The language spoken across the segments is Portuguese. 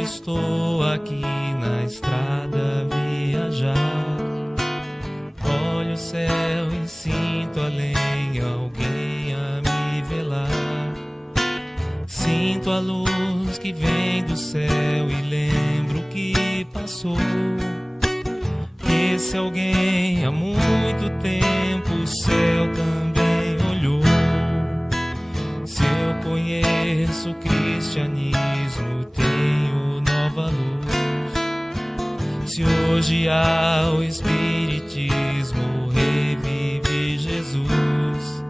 estou aqui na estrada a viajar, olho o céu e sinto além alguém a me velar. Sinto a luz que vem do céu e lembro que passou. Esse alguém há muito tempo o céu também olhou. Se eu conheço o cristianismo, tenho nova luz. Se hoje há o espiritismo, revive Jesus.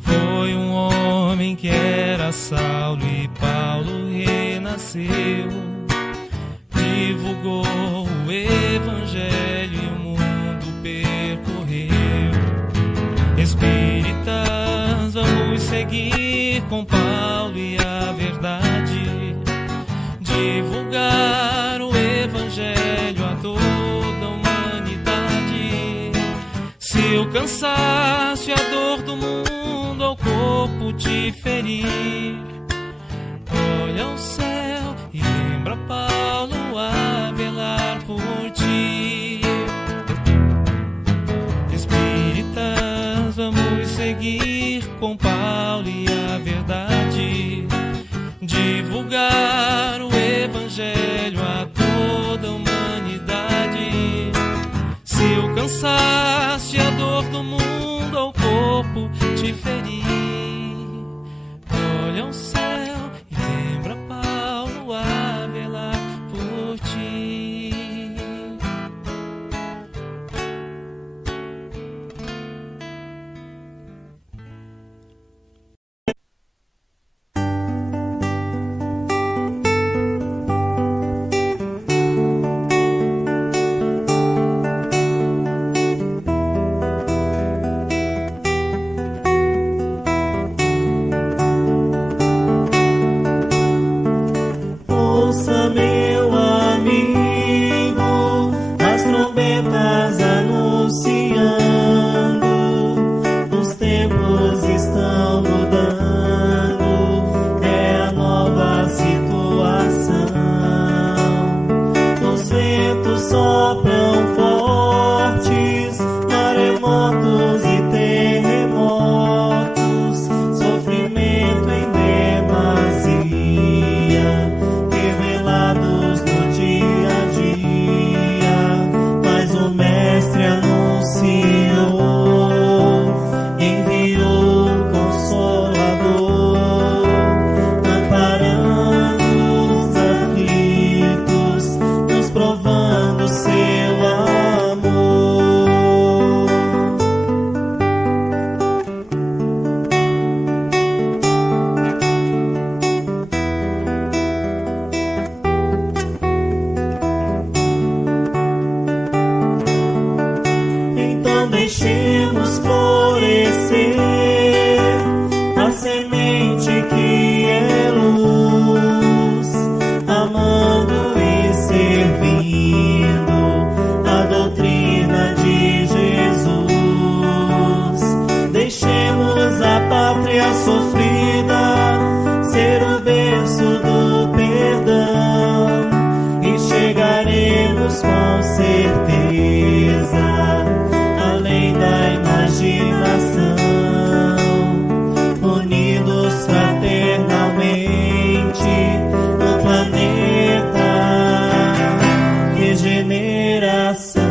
Foi um homem que era Saulo e Paulo renasceu. Divulgou o evangelho e o mundo percorreu. Espíritas, vamos seguir com Paulo e a verdade, divulgar o evangelho a toda a humanidade. Se o cansaço e a dor do mundo ao corpo te ferir, olha ao céu e lembra Paulo a velar por ti. Espíritas, vamos seguir com Paulo e a verdade, divulgar o evangelho a toda a humanidade. Se o cansaço e a dor do mundo ao corpo te ferir, olha ao céu e lembra Paulo a velar por ti. Ouça, meu amigo, as trombetas anunciando, os tempos estão mudando, é a nova situação. Os ventos sopram fortes, maremotos e terremotos, sofrimento em demasia, revelados no dia a dia, mas o Mestre anunciou, enviou o Consolador, amparando os aflitos, nos provando seu amor. Então deixemos florescer a semente que é luz, amando e servindo a doutrina de Jesus. Deixemos a pátria sofrida ser o berço do perdão e chegaremos com certeza além da imaginação, unidos fraternalmente no planeta regeneração.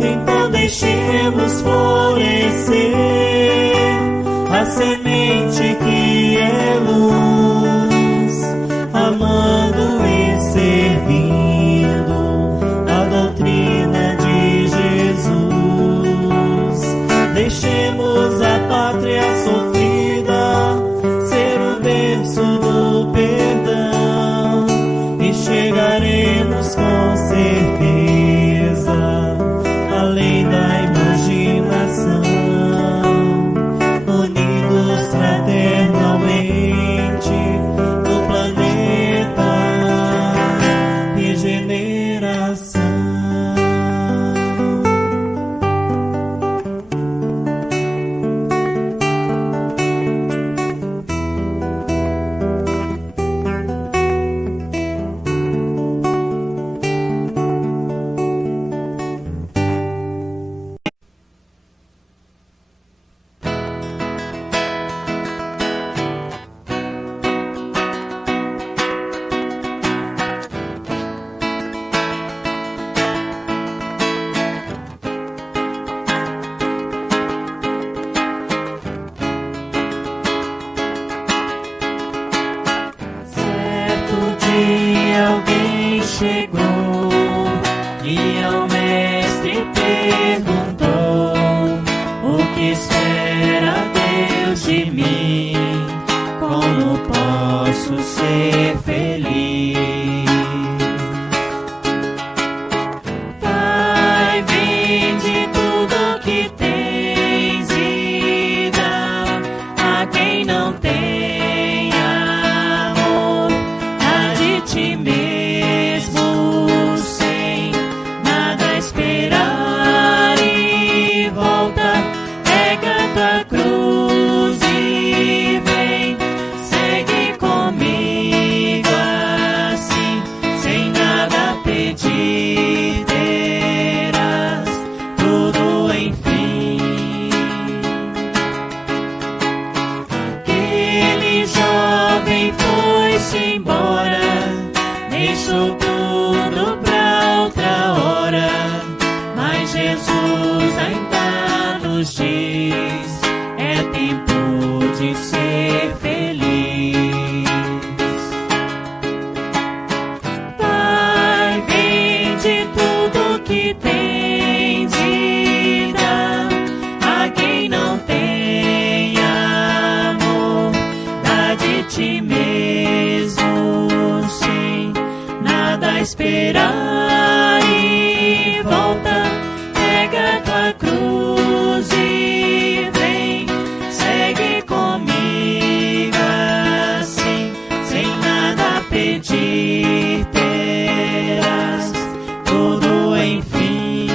Então deixemos florescer a semente que é luz, amando e servindo a doutrina de Jesus. Deixemos a pátria sofrida ser o berço do perdão e chegaremos com certeza além da imaginação, unidos fraternalmente no planeta chegou e ao mestre perguntou: o que espera Deus de mim? Como posso ser feliz? Vai, vende tudo que tens e dá a quem não tem amor. Dá de ti mesmo sem nada esperar e volta, pega tua cruz e vem, segue comigo assim, sem nada pedir, terás tudo enfim. Aquele jovem foi-se embora, deixou tudo pra outra hora, mas Jesus ainda nos diz: é tempo de ser feliz. Vai, vende tudo que tens e dá a quem não tem amor. Dá de ti mesmo sem nada esperar e volta, pega tua cruz e vem, segue comigo assim, sem nada pedir, terás tudo enfim.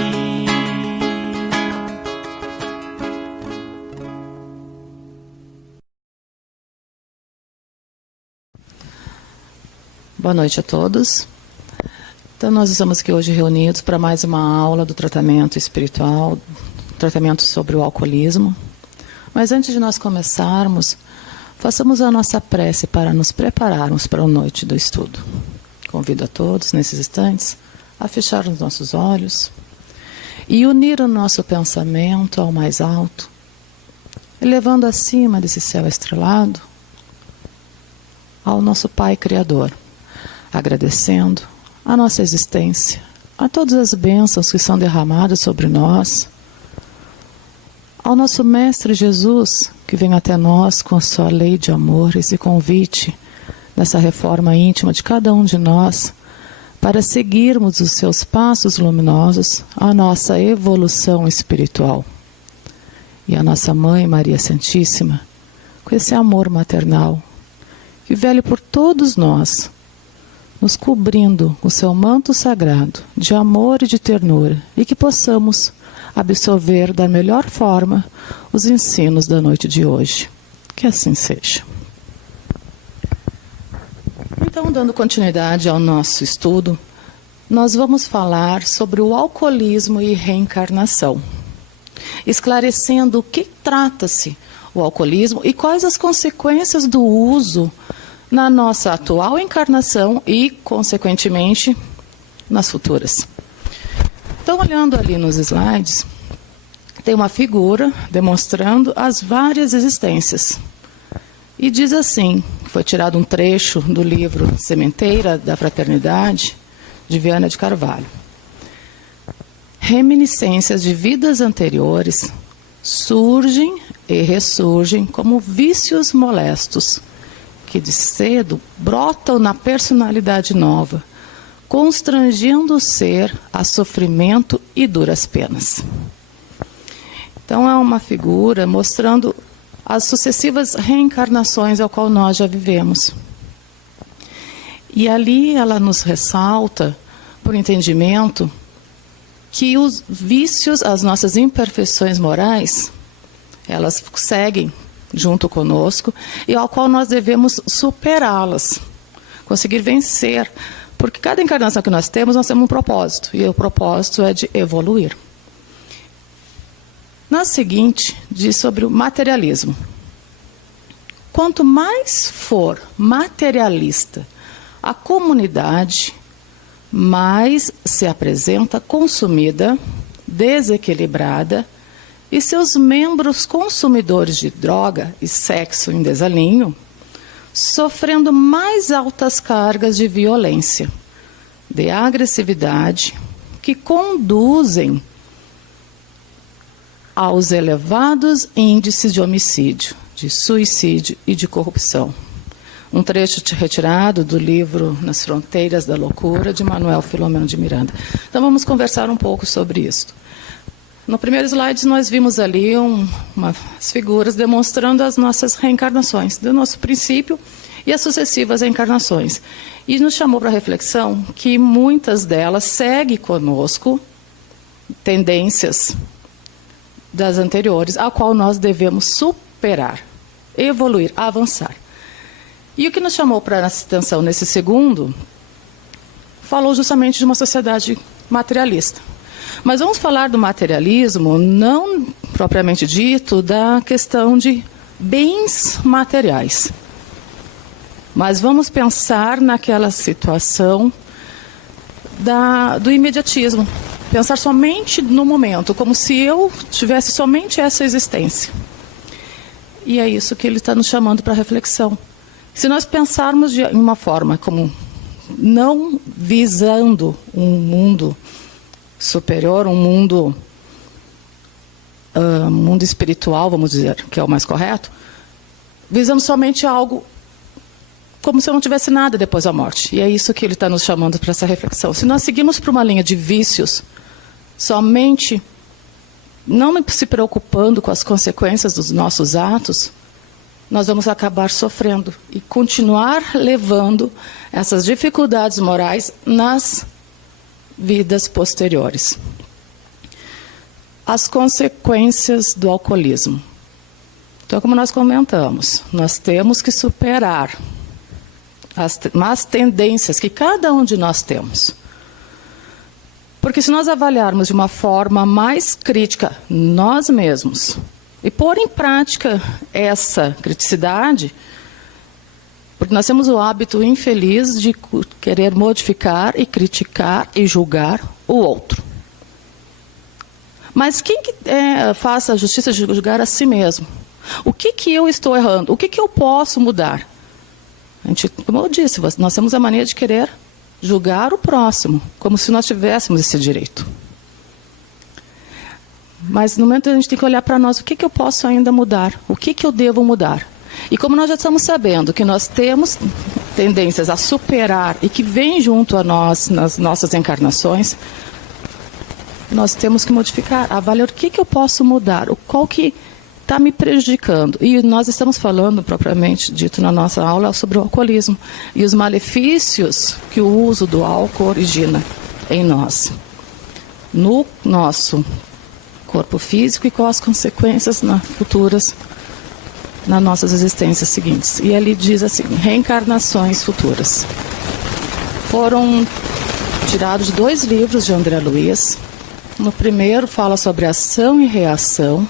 Boa noite a todos. Então, nós estamos aqui hoje reunidos para mais uma aula do tratamento espiritual, tratamento sobre o alcoolismo. Mas antes de nós começarmos, façamos a nossa prece para nos prepararmos para a noite do estudo. Convido a todos, nesses instantes, a fechar os nossos olhos e unir o nosso pensamento ao mais alto, elevando acima desse céu estrelado ao nosso Pai Criador, agradecendo a nossa existência, a todas as bênçãos que são derramadas sobre nós, ao nosso Mestre Jesus, que vem até nós com a sua lei de amor, esse convite nessa reforma íntima de cada um de nós, para seguirmos os seus passos luminosos, a nossa evolução espiritual. E a nossa Mãe Maria Santíssima, com esse amor maternal, que vele por todos nós, nos cobrindo com o seu manto sagrado de amor e de ternura, e que possamos absorver da melhor forma os ensinos da noite de hoje. Que assim seja. Então, dando continuidade ao nosso estudo, nós vamos falar sobre o alcoolismo e reencarnação, esclarecendo o que trata-se o alcoolismo e quais as consequências do uso na nossa atual encarnação e, consequentemente, nas futuras. Então, olhando ali nos slides, tem uma figura demonstrando as várias existências. E diz assim, foi tirado um trecho do livro Sementeira da Fraternidade, de Viana de Carvalho. Reminiscências de vidas anteriores surgem e ressurgem como vícios molestos, que de cedo brotam na personalidade nova, constrangendo o ser a sofrimento e duras penas. Então é uma figura mostrando as sucessivas reencarnações ao qual nós já vivemos. E ali ela nos ressalta, por entendimento, que os vícios, as nossas imperfeições morais, elas seguem junto conosco, e ao qual nós devemos superá-las, conseguir vencer, porque cada encarnação que nós temos um propósito, e o propósito é de evoluir. Na seguinte, diz sobre o materialismo. Quanto mais for materialista a comunidade, mais se apresenta consumida, desequilibrada, e seus membros consumidores de droga e sexo em desalinho, sofrendo mais altas cargas de violência, de agressividade que conduzem aos elevados índices de homicídio, de suicídio e de corrupção. Um trecho retirado do livro Nas Fronteiras da Loucura, de Manuel Filomeno de Miranda. Então vamos conversar um pouco sobre isso. No primeiro slide nós vimos ali umas figuras demonstrando as nossas reencarnações, do nosso princípio e as sucessivas reencarnações. E nos chamou para a reflexão que muitas delas seguem conosco tendências das anteriores, a qual nós devemos superar, evoluir, avançar. E o que nos chamou para a atenção nesse segundo, falou justamente de uma sociedade materialista. Mas vamos falar do materialismo, não propriamente dito, da questão de bens materiais. Mas vamos pensar naquela situação do imediatismo. Pensar somente no momento, como se eu tivesse somente essa existência. E é isso que ele está nos chamando para reflexão. Se nós pensarmos de uma forma como não visando um mundo superior, um mundo espiritual, vamos dizer, que é o mais correto, visamos somente algo como se eu não tivesse nada depois da morte. E é isso que ele está nos chamando para essa reflexão. Se nós seguirmos por uma linha de vícios, somente não se preocupando com as consequências dos nossos atos, nós vamos acabar sofrendo e continuar levando essas dificuldades morais nas vidas posteriores. As consequências do alcoolismo. Então, como nós comentamos, nós temos que superar as más tendências que cada um de nós temos. Porque se nós avaliarmos de uma forma mais crítica nós mesmos e pôr em prática essa criticidade, porque nós temos o hábito infeliz de querer modificar e criticar e julgar o outro. Mas quem que faça a justiça de julgar a si mesmo? O que eu estou errando? O que eu posso mudar? Como eu disse, nós temos a mania de querer julgar o próximo, como se nós tivéssemos esse direito. Mas no momento a gente tem que olhar para nós, o que eu posso ainda mudar? O que eu devo mudar? E como nós já estamos sabendo que nós temos tendências a superar e que vem junto a nós nas nossas encarnações, nós temos que modificar, avaliar o que eu posso mudar, qual que está me prejudicando. E nós estamos falando, propriamente dito na nossa aula, sobre o alcoolismo e os malefícios que o uso do álcool origina em nós, no nosso corpo físico e com as consequências futuras nas nossas existências seguintes. E ele diz assim, reencarnações futuras. Foram tirados de 2 livros de André Luiz. No primeiro fala sobre ação e reação.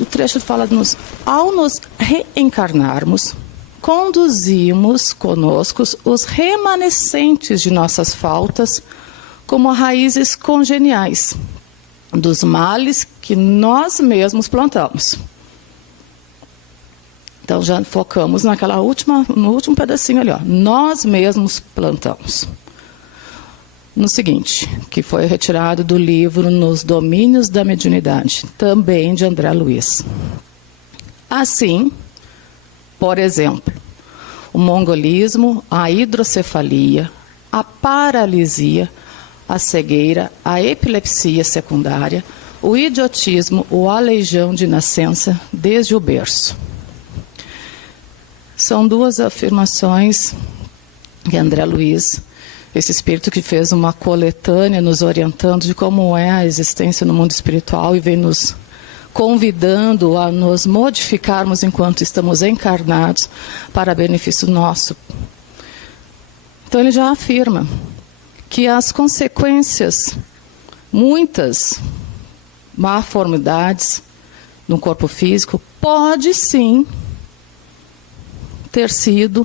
O trecho fala ao nos reencarnarmos, conduzimos conosco os remanescentes de nossas faltas como raízes congeniais dos males que nós mesmos plantamos. Então já focamos no último pedacinho ali, ó. Nós mesmos plantamos. No seguinte, que foi retirado do livro Nos Domínios da Mediunidade, também de André Luiz. Assim, por exemplo, o mongolismo, a hidrocefalia, a paralisia, a cegueira, a epilepsia secundária, o idiotismo, o aleijão de nascença desde o berço. São 2 afirmações que André Luiz, esse espírito que fez uma coletânea nos orientando de como é a existência no mundo espiritual e vem nos convidando a nos modificarmos enquanto estamos encarnados para benefício nosso. Então ele já afirma que as consequências, muitas malformidades no corpo físico, pode sim ter sido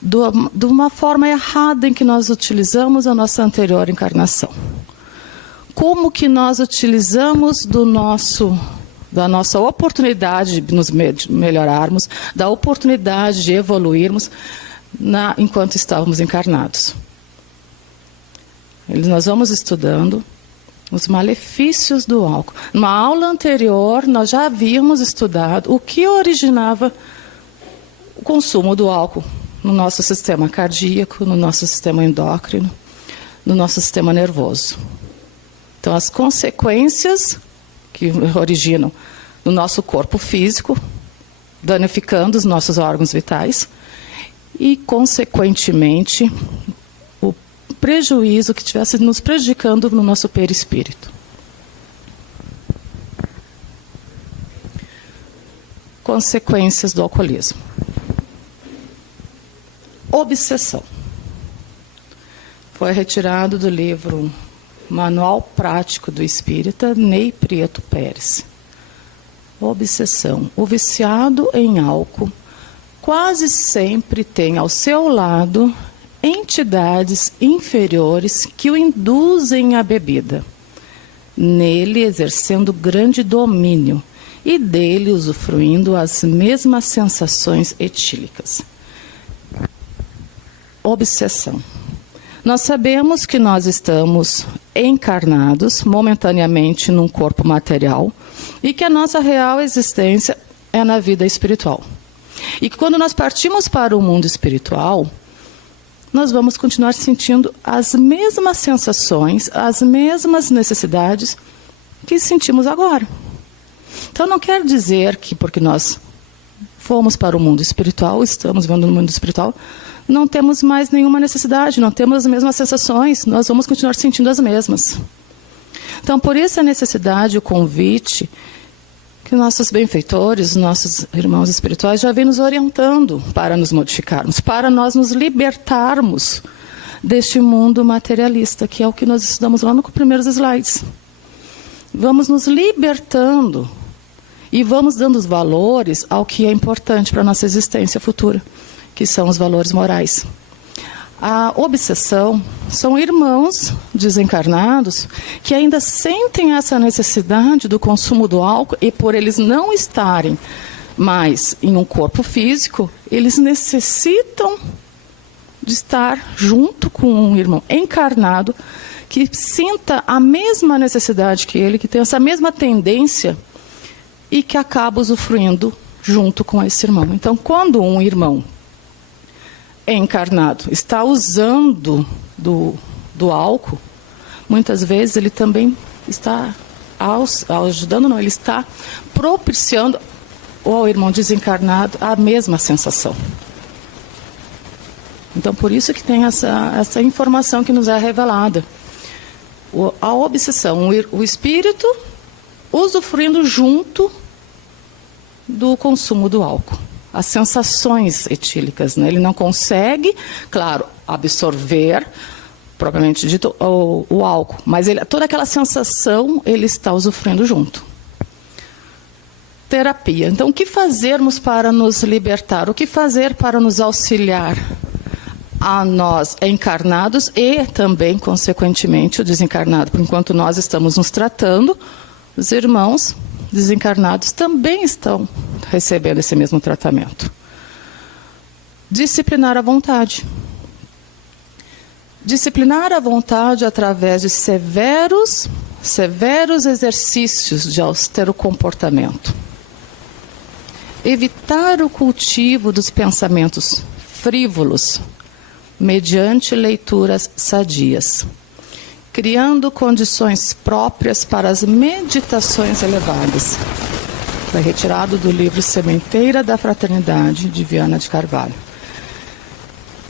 de uma forma errada em que nós utilizamos a nossa anterior encarnação. Como que nós utilizamos da nossa oportunidade de nos melhorarmos, da oportunidade de evoluirmos enquanto estávamos encarnados. Nós vamos estudando os malefícios do álcool. Numa aula anterior, nós já havíamos estudado o que originava o consumo do álcool no nosso sistema cardíaco, no nosso sistema endócrino, no nosso sistema nervoso. Então, as consequências que originam no nosso corpo físico, danificando os nossos órgãos vitais, e, consequentemente, o prejuízo que estivesse nos prejudicando no nosso perispírito. Consequências do alcoolismo. Obsessão. Foi retirado do livro Manual Prático do Espírita, Ney Prieto Pérez. Obsessão. O viciado em álcool quase sempre tem ao seu lado entidades inferiores que o induzem à bebida, nele exercendo grande domínio e dele usufruindo as mesmas sensações etílicas. Obsessão. Nós sabemos que nós estamos encarnados momentaneamente num corpo material e que a nossa real existência é na vida espiritual. E que quando nós partimos para o mundo espiritual, nós vamos continuar sentindo as mesmas sensações, as mesmas necessidades que sentimos agora. Então não quer dizer que porque nós fomos para o mundo espiritual, estamos vivendo no mundo espiritual, não temos mais nenhuma necessidade, não temos as mesmas sensações, nós vamos continuar sentindo as mesmas. Então, por isso a necessidade, o convite, que nossos benfeitores, nossos irmãos espirituais já vêm nos orientando para nos modificarmos, para nós nos libertarmos deste mundo materialista, que é o que nós estudamos lá nos primeiros slides. Vamos nos libertando e vamos dando os valores ao que é importante para a nossa existência futura, que são os valores morais. A obsessão são irmãos desencarnados que ainda sentem essa necessidade do consumo do álcool e por eles não estarem mais em um corpo físico, eles necessitam de estar junto com um irmão encarnado que sinta a mesma necessidade que ele, que tem essa mesma tendência e que acaba usufruindo junto com esse irmão. Então, quando um irmão encarnado está usando do álcool, muitas vezes ele também está ajudando, não, ele está propiciando ao irmão desencarnado a mesma sensação. Então, por isso que tem essa informação que nos é revelada. A obsessão, o espírito usufruindo junto do consumo do álcool. As sensações etílicas, né? Ele não consegue, claro, absorver, propriamente dito, o álcool, mas toda aquela sensação ele está usufruindo junto. Terapia. Então, o que fazermos para nos libertar? O que fazer para nos auxiliar a nós encarnados e também, consequentemente, o desencarnado? Por enquanto nós estamos nos tratando, os irmãos desencarnados também estão recebendo esse mesmo tratamento. Disciplinar a vontade. Disciplinar a vontade através de severos exercícios de austero comportamento. Evitar o cultivo dos pensamentos frívolos mediante leituras sadias, criando condições próprias para as meditações elevadas. Foi retirado do livro Sementeira da Fraternidade, de Viana de Carvalho.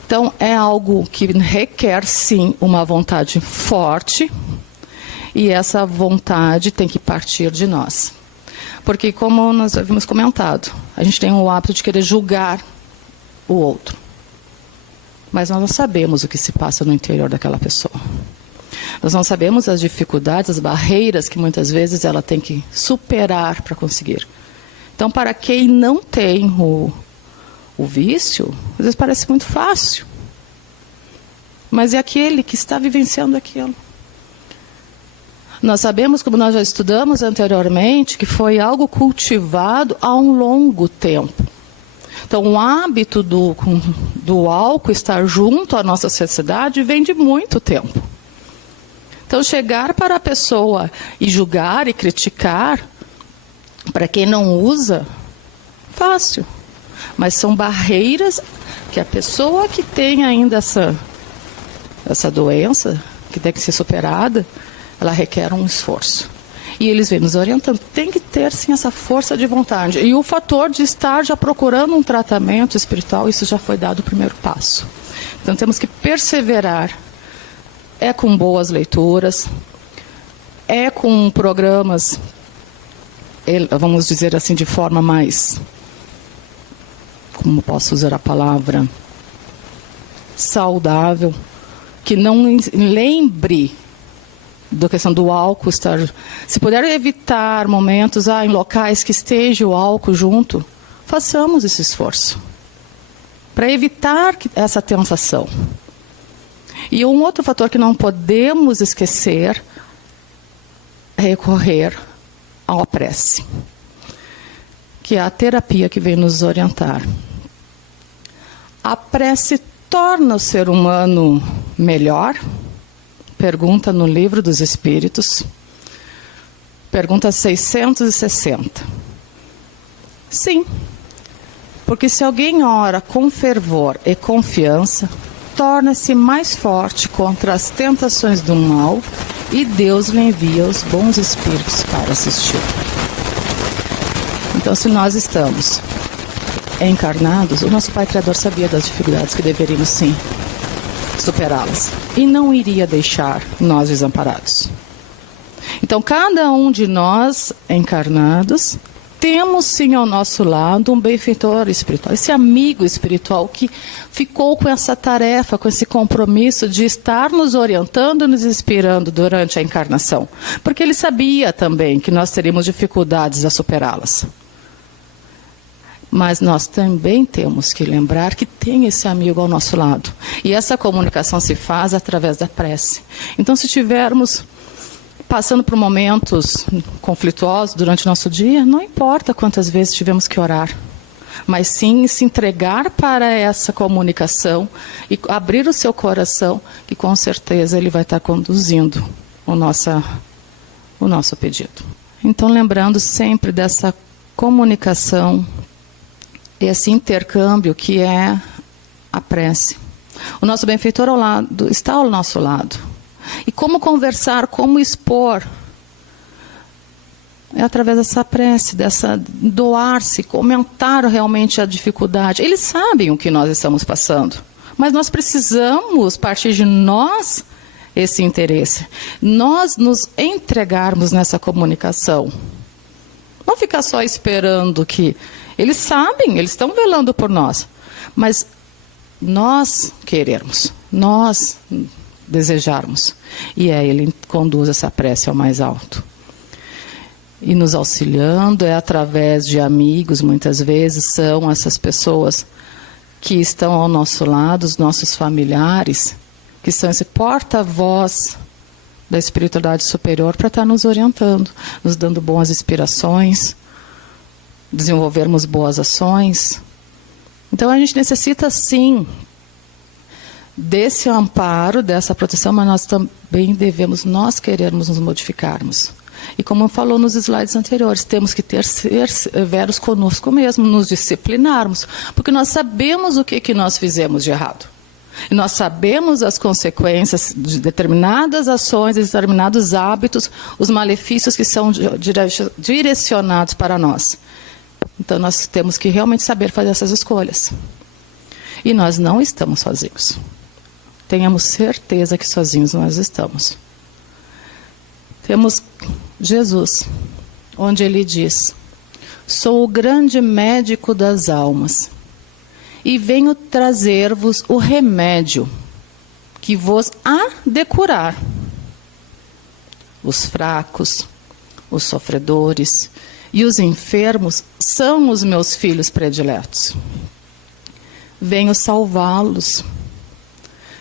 Então, é algo que requer, sim, uma vontade forte, e essa vontade tem que partir de nós. Porque, como nós havíamos comentado, a gente tem o hábito de querer julgar o outro. Mas nós não sabemos o que se passa no interior daquela pessoa. Nós não sabemos as dificuldades, as barreiras que muitas vezes ela tem que superar para conseguir. Então, para quem não tem o vício, às vezes parece muito fácil. Mas é aquele que está vivenciando aquilo. Nós sabemos, como nós já estudamos anteriormente, que foi algo cultivado há um longo tempo. Então, o hábito do álcool estar junto à nossa sociedade vem de muito tempo. Então, chegar para a pessoa e julgar e criticar, para quem não usa, fácil. Mas são barreiras que a pessoa que tem ainda essa doença, que tem que ser superada, ela requer um esforço. E eles vêm nos orientando. Tem que ter, sim, essa força de vontade. E o fator de estar já procurando um tratamento espiritual, isso já foi dado o primeiro passo. Então, temos que perseverar. É com boas leituras, é com programas, vamos dizer assim, de forma mais, como posso usar a palavra, saudável, que não lembre da questão do álcool estar. Se puder evitar momentos em locais que esteja o álcool junto, façamos esse esforço para evitar essa tentação. E um outro fator que não podemos esquecer é recorrer à prece, que é a terapia que vem nos orientar. A prece torna o ser humano melhor? Pergunta no Livro dos Espíritos, pergunta 660. Sim, porque se alguém ora com fervor e confiança, torna-se mais forte contra as tentações do mal e Deus lhe envia os bons espíritos para assistir. Então, se nós estamos encarnados, o nosso Pai Criador sabia das dificuldades que deveríamos, sim, superá-las. E não iria deixar nós desamparados. Então, cada um de nós encarnados, temos sim ao nosso lado um benfeitor espiritual, esse amigo espiritual que ficou com essa tarefa, com esse compromisso de estar nos orientando, nos inspirando durante a encarnação. Porque ele sabia também que nós teríamos dificuldades a superá-las. Mas nós também temos que lembrar que tem esse amigo ao nosso lado. E essa comunicação se faz através da prece. Então, se tivermos passando por momentos conflituosos durante o nosso dia, não importa quantas vezes tivemos que orar, mas sim se entregar para essa comunicação e abrir o seu coração, que com certeza ele vai estar conduzindo o nosso pedido. Então, lembrando sempre dessa comunicação, esse intercâmbio que é a prece. O nosso benfeitor está ao nosso lado. E como conversar, como expor? É através dessa prece, dessa doar-se, comentar realmente a dificuldade. Eles sabem o que nós estamos passando, mas nós precisamos partir de nós esse interesse. Nós nos entregarmos nessa comunicação. Não ficar só esperando que... Eles sabem, eles estão velando por nós. Mas nós querermos, nós desejarmos. E ele conduz essa prece ao mais alto. E nos auxiliando é através de amigos, muitas vezes são essas pessoas que estão ao nosso lado, os nossos familiares, que são esse porta-voz da espiritualidade superior para estar nos orientando, nos dando boas inspirações, desenvolvermos boas ações. Então a gente necessita sim desse amparo, dessa proteção, mas nós também devemos, nós querermos nos modificarmos. E como falou nos slides anteriores, temos que ser severos conosco mesmo, nos disciplinarmos, porque nós sabemos o que nós fizemos de errado. E nós sabemos as consequências de determinadas ações, de determinados hábitos, os malefícios que são direcionados para nós. Então nós temos que realmente saber fazer essas escolhas. E nós não estamos sozinhos. Tenhamos certeza que sozinhos nós estamos. Temos Jesus, onde ele diz: sou o grande médico das almas e venho trazer-vos o remédio que vos há de curar. Os fracos, os sofredores e os enfermos são os meus filhos prediletos. Venho salvá-los.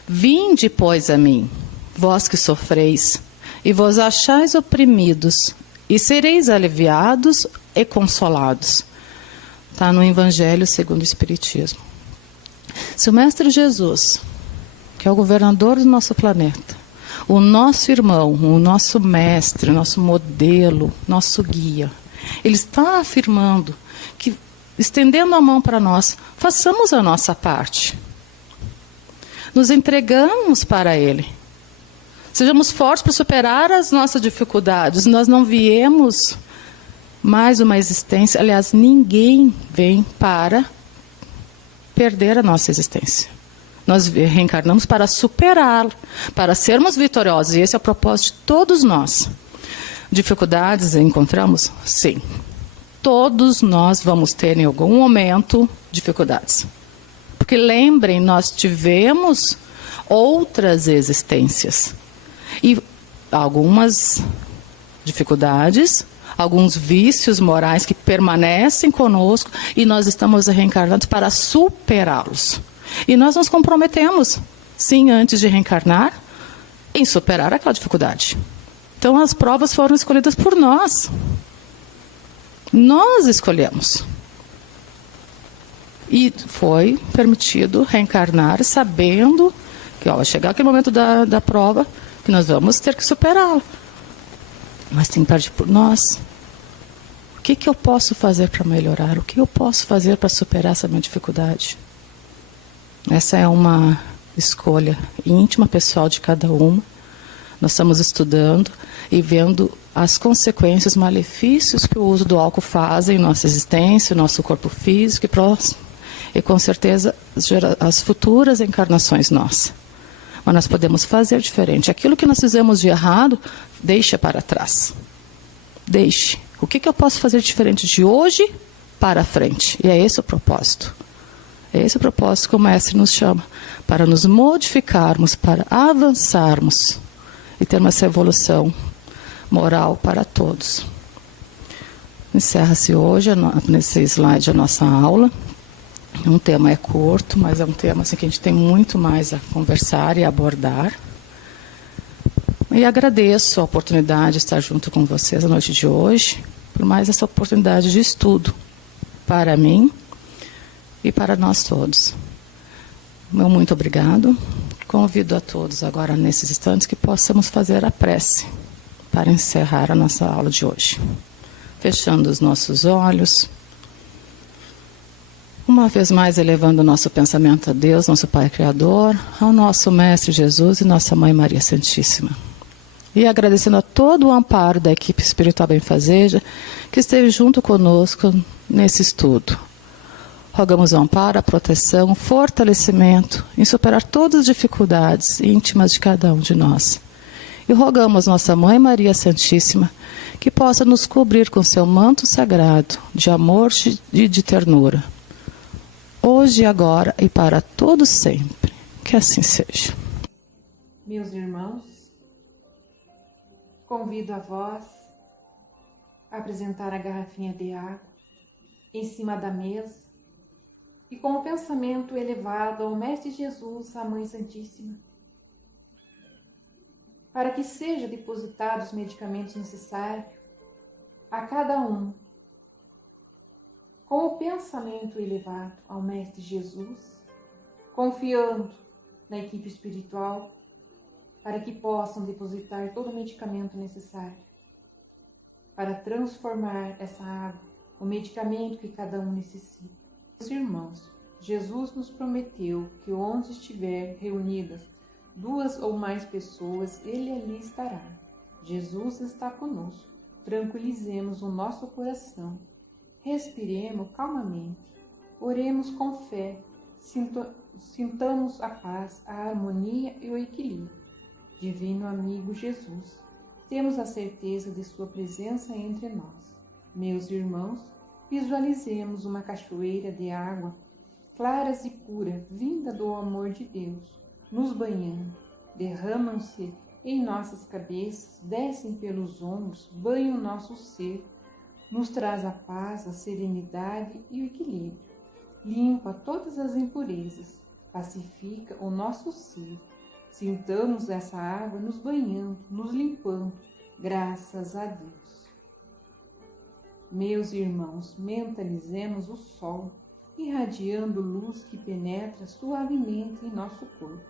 Vinde, pois, a mim, vós que sofreis, e vos achais oprimidos, e sereis aliviados e consolados. Está no Evangelho segundo o Espiritismo. Se o Mestre Jesus, que é o governador do nosso planeta, O nosso irmão, o nosso mestre, o nosso modelo, nosso guia, ele está afirmando que, estendendo a mão para nós, façamos a nossa parte. Nos entregamos para ele. Sejamos fortes para superar as nossas dificuldades. Nós não viemos mais uma existência. Aliás, ninguém vem para perder a nossa existência. Nós reencarnamos para superá-la, para sermos vitoriosos. E esse é o propósito de todos nós. Dificuldades encontramos? Sim. Todos nós vamos ter em algum momento dificuldades. Porque lembrem, nós tivemos outras existências. E algumas dificuldades, alguns vícios morais que permanecem conosco e nós estamos reencarnados para superá-los. E nós nos comprometemos, sim, antes de reencarnar, em superar aquela dificuldade. Então as provas foram escolhidas por nós. Nós escolhemos. E foi permitido reencarnar sabendo que vai chegar aquele momento da prova que nós vamos ter que superá-lo. Mas tem que partir por nós. O que eu posso fazer para melhorar? O que eu posso fazer para superar essa minha dificuldade? Essa é uma escolha íntima, pessoal de cada uma. Nós estamos estudando e vendo as consequências, os malefícios que o uso do álcool faz em nossa existência, no nosso corpo físico e com certeza as futuras encarnações nossas. Mas nós podemos fazer diferente. Aquilo que nós fizemos de errado, deixa para trás. Deixe. O que eu posso fazer diferente de hoje para frente? E é esse o propósito. É esse o propósito que o Mestre nos chama. Para nos modificarmos, para avançarmos e termos essa evolução moral para todos. Encerra-se hoje, nesse slide, a nossa aula. Um tema é curto, mas é um tema assim, que a gente tem muito mais a conversar e abordar. E agradeço a oportunidade de estar junto com vocês a noite de hoje, por mais essa oportunidade de estudo para mim e para nós todos. Meu muito obrigado. Convido a todos agora, nesses instantes, que possamos fazer a prece para encerrar a nossa aula de hoje. Fechando os nossos olhos. Uma vez mais elevando o nosso pensamento a Deus, nosso Pai Criador, ao nosso Mestre Jesus e nossa Mãe Maria Santíssima. E agradecendo a todo o amparo da equipe espiritual benfazeja que esteve junto conosco nesse estudo. Rogamos o amparo, a proteção, o fortalecimento em superar todas as dificuldades íntimas de cada um de nós. E rogamos nossa Mãe Maria Santíssima que possa nos cobrir com seu manto sagrado de amor e de ternura. Hoje, agora e para todos sempre. Que assim seja. Meus irmãos, convido a vós a apresentar a garrafinha de água em cima da mesa e com o pensamento elevado ao Mestre Jesus, à Mãe Santíssima, para que seja depositados os medicamentos necessários a cada um, com o pensamento elevado ao Mestre Jesus, confiando na equipe espiritual, para que possam depositar todo o medicamento necessário para transformar essa água, o medicamento que cada um necessita. Meus irmãos, Jesus nos prometeu que onde estiver reunidas 2 ou mais pessoas, Ele ali estará. Jesus está conosco. Tranquilizemos o nosso coração. Respiremos calmamente. Oremos com fé. Sintamos a paz, a harmonia e o equilíbrio. Divino amigo Jesus, temos a certeza de sua presença entre nós. Meus irmãos, visualizemos uma cachoeira de água claras e pura, vinda do amor de Deus, nos banhando. Derramam-se em nossas cabeças, descem pelos ombros, banham nosso ser, nos traz a paz, a serenidade e o equilíbrio. Limpa todas as impurezas, pacifica o nosso ser. Sintamos essa água nos banhando, nos limpando, graças a Deus. Meus irmãos, mentalizemos o sol, irradiando luz que penetra suavemente em nosso corpo.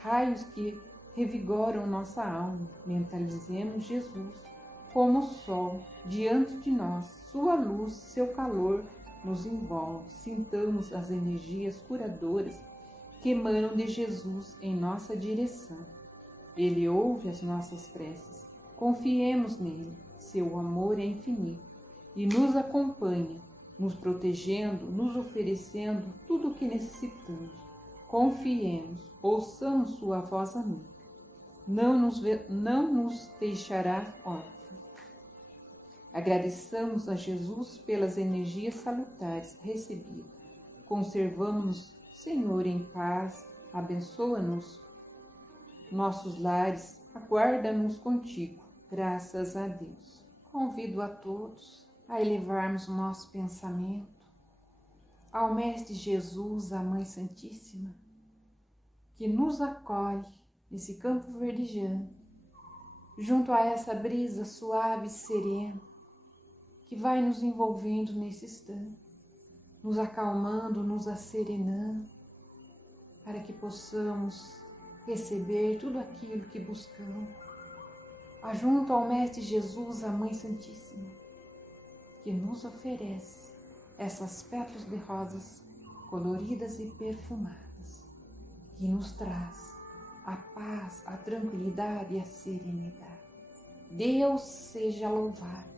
Raios que revigoram nossa alma. Mentalizemos Jesus como o sol diante de nós. Sua luz, seu calor nos envolve. Sintamos as energias curadoras que emanam de Jesus em nossa direção. Ele ouve as nossas preces. Confiemos nele. Seu amor é infinito e nos acompanha, nos protegendo, nos oferecendo tudo o que necessitamos. Confiemos, ouçamos sua voz amiga. Não nos deixará órfãos. Agradeçamos a Jesus pelas energias salutares recebidas. Conservamos-nos, Senhor, em paz. Abençoa-nos nossos lares. Aguarda-nos contigo. Graças a Deus. Convido a todos a elevarmos o nosso pensamento ao Mestre Jesus, à Mãe Santíssima, que nos acolhe nesse campo verdejante, junto a essa brisa suave e serena, que vai nos envolvendo nesse instante, nos acalmando, nos asserenando, para que possamos receber tudo aquilo que buscamos, junto ao Mestre Jesus, a Mãe Santíssima, que nos oferece essas pétalas de rosas coloridas e perfumadas, que nos traz a paz, a tranquilidade e a serenidade. Deus seja louvado.